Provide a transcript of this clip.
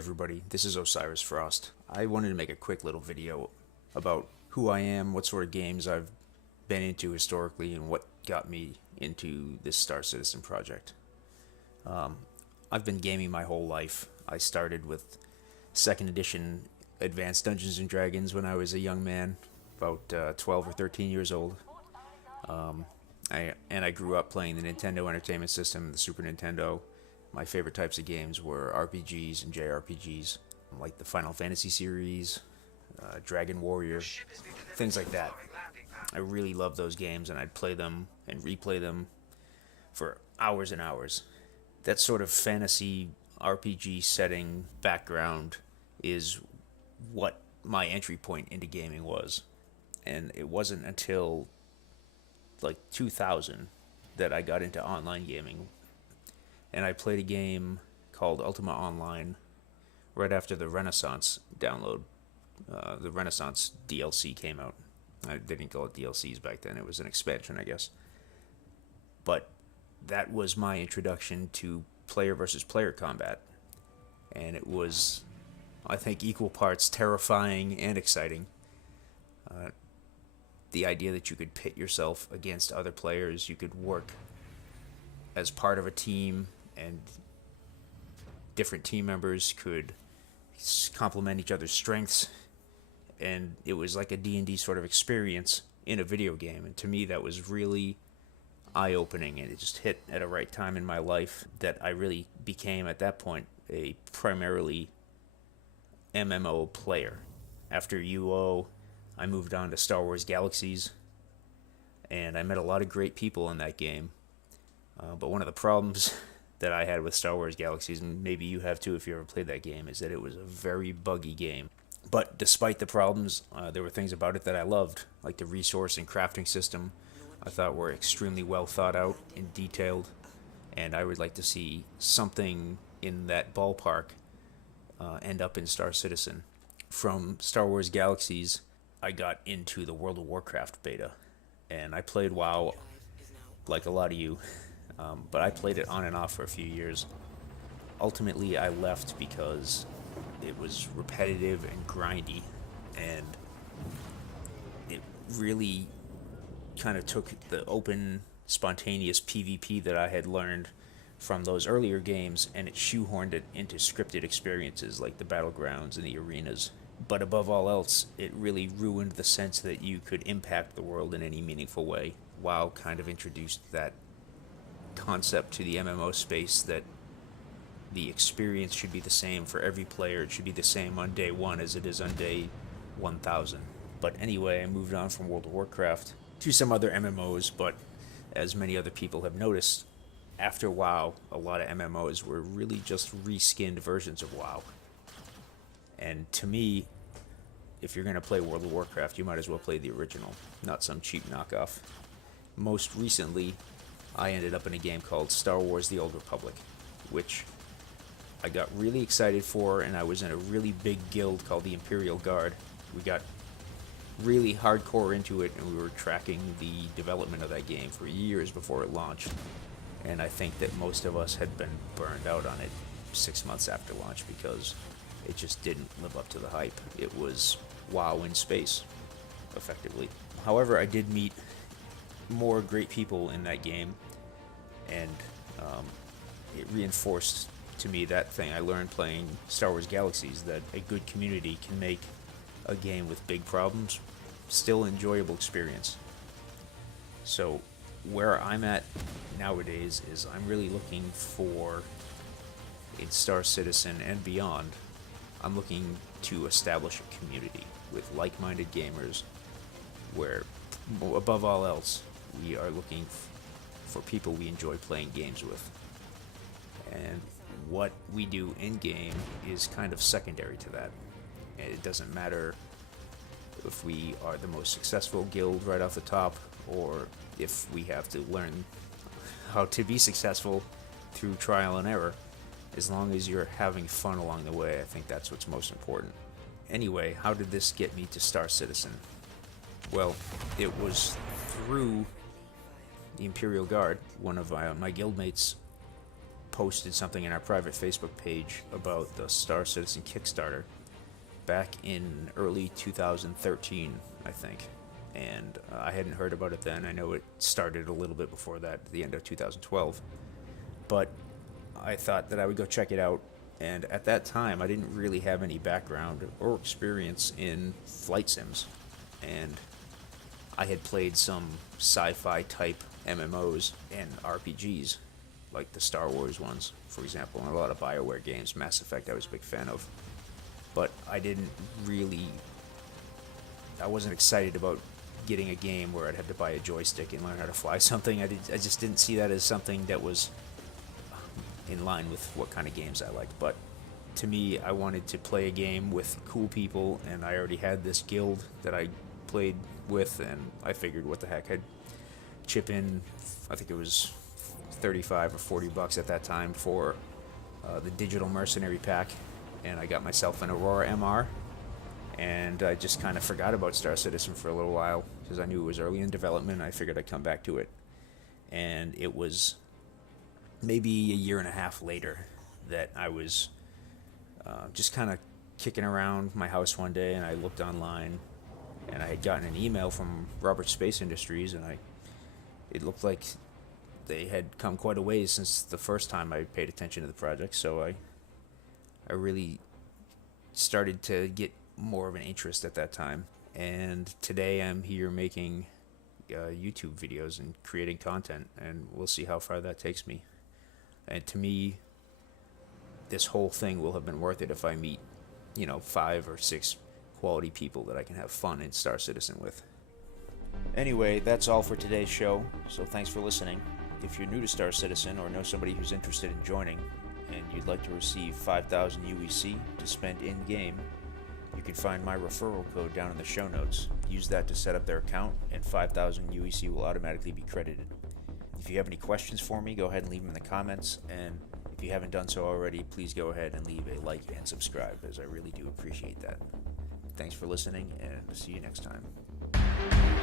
everybody, this is Osiris Frost. I wanted to make a quick little video about who I am, what sort of games I've been into historically, and what got me into this Star Citizen project. I've been gaming my whole life. I started with 2nd edition Advanced Dungeons and Dragons when I was a young man, about 12 or 13 years old. I grew up playing the Nintendo Entertainment System, the Super Nintendo. My favorite types of games were RPGs and JRPGs, like the Final Fantasy series, Dragon Warrior, things like that. I really loved those games, and I'd play them and replay them for hours and hours. That sort of fantasy RPG setting background is what my entry point into gaming was. And it wasn't until like 2000 that I got into online gaming. And I played a game called Ultima Online right after the Renaissance download. The Renaissance DLC came out. I didn't call it DLCs back then. It was an expansion, I guess. But that was my introduction to player versus player combat. And it was, I think, equal parts terrifying and exciting. The idea that you could pit yourself against other players, you could work as part of a team, and different team members could complement each other's strengths, and it was like a D&D sort of experience in a video game. And to me, that was really eye-opening, and it just hit at a right time in my life that I really became, at that point, a primarily MMO player. After UO, I moved on to Star Wars Galaxies, and I met a lot of great people in that game. But one of the problems that I had with Star Wars Galaxies, and maybe you have too if you ever played that game, is that it was a very buggy game. But despite the problems, there were things about it that I loved, like the resource and crafting system. I thought were extremely well thought out and detailed, and I would like to see something in that ballpark end up in Star Citizen. From Star Wars Galaxies, I got into the World of Warcraft beta, and I played WoW like a lot of you, but I played it on and off for a few years. Ultimately, I left because it was repetitive and grindy, and it really kind of took the open, spontaneous PvP that I had learned from those earlier games, and it shoehorned it into scripted experiences like the battlegrounds and the arenas. But above all else, it really ruined the sense that you could impact the world in any meaningful way. WoW kind of introduced that concept to the MMO space that the experience should be the same for every player. It should be the same on day 1 as it is on day 1000. But anyway, I moved on from World of Warcraft to some other MMOs, but as many other people have noticed, after WoW, a lot of MMOs were really just reskinned versions of WoW. And to me, if you're going to play World of Warcraft, you might as well play the original, not some cheap knockoff. Most recently, I ended up in a game called Star Wars The Old Republic, which I got really excited for, and I was in a really big guild called the Imperial Guard. We got really hardcore into it, and we were tracking the development of that game for years before it launched. And I think that most of us had been burned out on it 6 months after launch because it just didn't live up to the hype. It was WoW in space, effectively. However, I did meet more great people in that game, and it reinforced to me that thing I learned playing Star Wars Galaxies, that a good community can make a game with big problems still an enjoyable experience. So where I'm at nowadays is I'm really looking for, in Star Citizen and beyond, I'm looking to establish a community with like-minded gamers where, above all else, we are looking for people we enjoy playing games with. And what we do in-game is kind of secondary to that. It doesn't matter if we are the most successful guild right off the top, or if we have to learn how to be successful through trial and error. As long as you're having fun along the way, I think that's what's most important. Anyway, how did this get me to Star Citizen? Well, it was through the Imperial Guard. One of my guildmates posted something in our private Facebook page about the Star Citizen Kickstarter back in early 2013, I think. And I hadn't heard about it then. I know it started a little bit before that, the end of 2012. But I thought that I would go check it out. And at that time, I didn't really have any background or experience in flight sims. And I had played some sci-fi type MMOs and RPGs, like the Star Wars ones, for example, and a lot of BioWare games. Mass Effect I was a big fan of. But I wasn't excited about getting a game where I'd have to buy a joystick and learn how to fly something. I just didn't see that as something that was in line with what kind of games I liked. But to me, I wanted to play a game with cool people, and I already had this guild that I played with, and I figured, what the heck, I'd chip in, I think it was 35 or 40 bucks at that time for the digital mercenary pack, and I got myself an Aurora MR, and I just kind of forgot about Star Citizen for a little while because I knew it was early in development. I figured I'd come back to it, and it was maybe a year and a half later that I was just kind of kicking around my house one day, and I looked online, and I had gotten an email from Robert Space Industries, and it looked like they had come quite a ways since the first time I paid attention to the project. So I really started to get more of an interest at that time, and today I'm here making YouTube videos and creating content, and we'll see how far that takes me. And to me, this whole thing will have been worth it if I meet, 5 or 6 quality people that I can have fun in Star Citizen with. Anyway, that's all for today's show, so thanks for listening. If you're new to Star Citizen or know somebody who's interested in joining, and you'd like to receive 5,000 UEC to spend in-game, you can find my referral code down in the show notes. Use that to set up their account, and 5,000 UEC will automatically be credited. If you have any questions for me, go ahead and leave them in the comments, and if you haven't done so already, please go ahead and leave a like and subscribe, as I really do appreciate that. Thanks for listening, and see you next time.